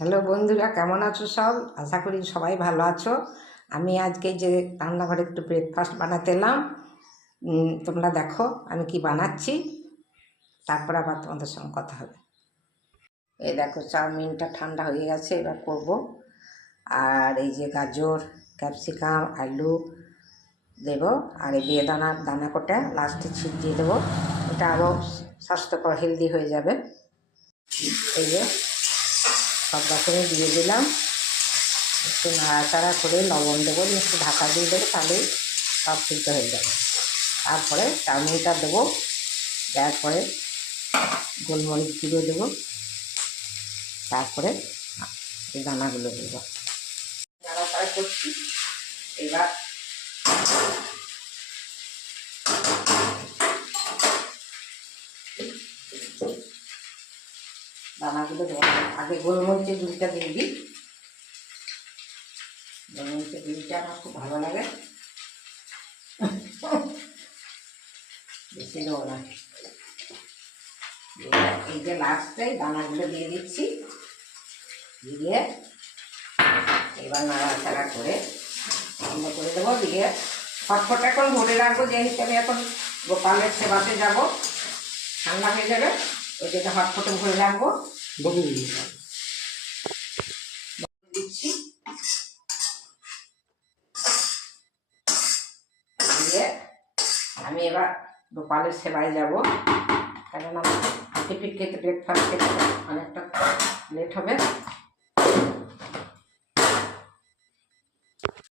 Hello বন্ধুরা, কেমন আছো সব? আশা করি সবাই ভালো আছো। আমি আজকে যে রান্নাঘরে একটু ব্রেকফাস্ট বানাতে এলাম। তোমরা দেখো আমি কি বানাচ্ছি, তারপর আবার তোমাদের সঙ্গে কথা হবে। এই দেখো, চাউমিনটা ঠান্ডা হয়ে গেছে, এবার করব। আর এই যে গাজর, ক্যাপসিকাম, আলু দেব, আর এই বেদানার দানা কটা লাস্টে ছিটিয়ে দেবো। এটা আরও স্বাস্থ্যকর, হেলদি হয়ে যাবে। এই যে সব রকমই দিয়ে দিলাম, একটু নাড়াচাড়া করে লবণ দেবো, একটু ঢাকা দিয়ে দেবো, তাহলেই সব সিদ্ধ হয়ে যাবে। তারপরে চাউমিনটা দেবো, দেওয়ার পরে গোলমরিচ গুঁড়ো দেবো, তারপরে এই দানাগুলো দেবো। নাড়াচাড়া করছি। এবার দানাগুলো দেবো। আগে গোলমরিচের গুঁড়িটা দিয়ে দিই। গোলমরিচের গুঁড়িটা আমার খুব ভালো লাগে, বেশি দেবো না। এই যে লাস্টে দানাগুলো দিয়ে দিচ্ছি, দিয়ে এবার নাড়াচাড়া করে বন্ধ করে দেবো। দিয়ে হটপট এখন ভরে রাখবো, যেহেতু আমি এখন গোপালের সেবাতে যাব, ঠান্ডা হয়ে যাবে। ওই যেটা হটপটে ভরে রাখবো, দিচ্ছি। দিয়ে আমি এবার গোপালের সেবায় যাব, কারণ আমার টিফিন খেতে, ব্রেকফাস্ট খেতে অনেকটা লেট হবে।